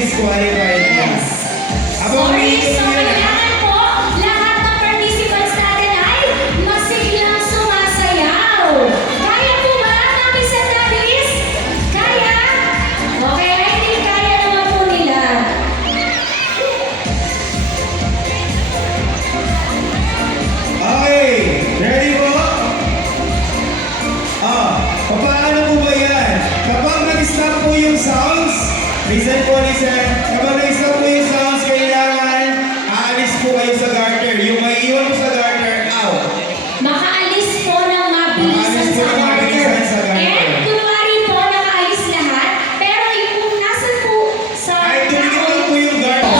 disqualified. Yes. Abang Sorry, umiikot so yun, ah. kailangan po lahat ng participants natin ay masiglang sumasayaw. Kaya po ba, Mami sa Daddies? Kaya? Okay, I think kaya naman po nila. Okay, ready po? Paano po ba yan? Kapag nag-stop po yung sounds, listen po, listen. Kapag nag-stop po yung sounds, kailangan aalis po kayo sa garter. Yung may iwan po sa garter, out. Makaalis po ng mabilisan Makaalis po sa ng mabilisan sa garter. garter. And kunwari po, nakaalis lahat. Pero yung kung nasan po sa Ay, tumigil lang po yung garter.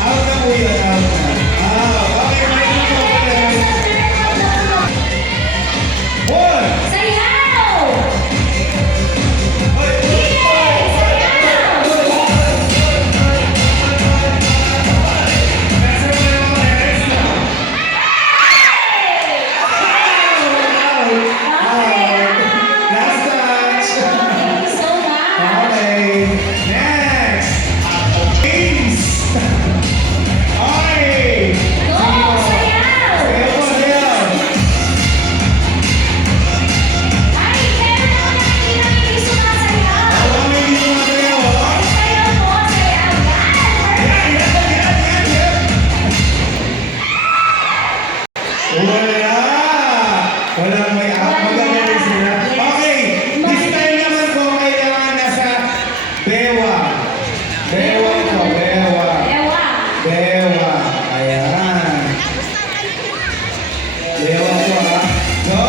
Out na po yun, out na. Okay, may ito po ulit. One! Last touch! Okay, next! James! Okay! Sayo po, sayo! Ako may hindi sumasayaw, oh. Wala! Walang may out. Magagaling sila. Okay, this time naman po kailangan nasa bewa. Bewa po, bewa. Bewa. Ayan. Bewa po, ha. Go!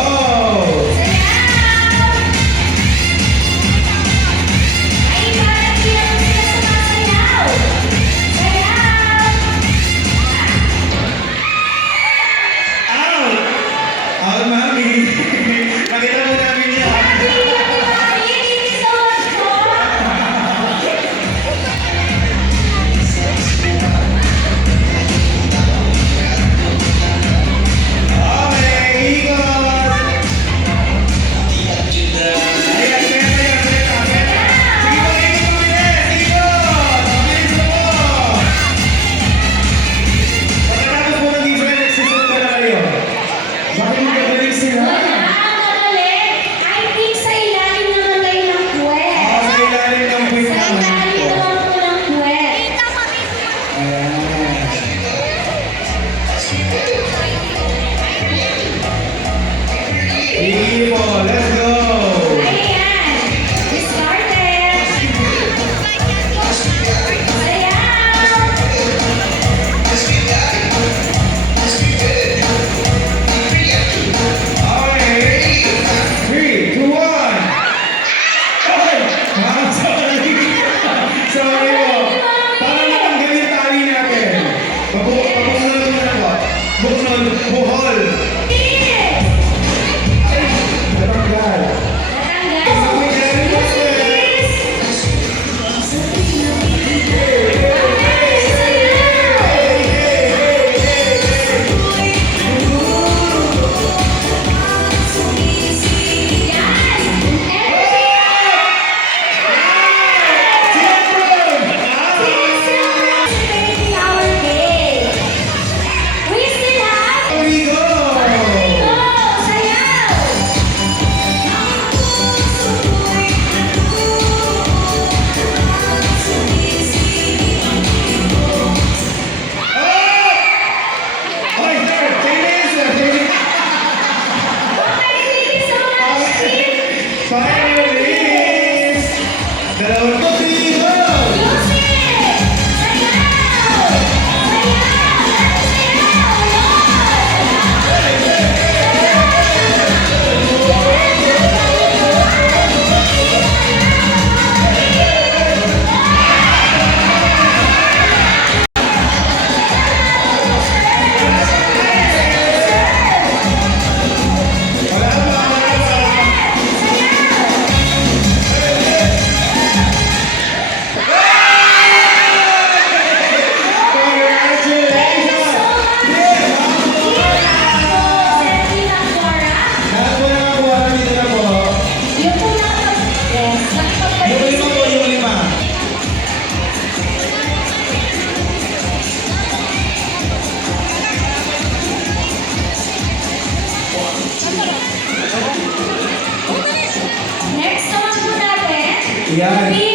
Out! Out, mami. Nakita mo namin yan. Okay, ikot. Ayan, pera. Sige po, ikot, mabilis. Ikot. Mabilis na po. Pagkatapos po ng defense, nagsisit pa na kayo. Bakit magagaling sila? Sa ilalim ng puwet. Sa ilalim ng puwet Sa naman ilalim po. naman po ng puwet. Ayan. Sige po, let's go! Ayan. We started. Sayaw. Okay. 3, 2, 1. Okay. Sorry. Sorry po. Para matanggal yung tali natin. Pabuknol muna po. Buknol. Buhol. Yes. Natanggal. Yan.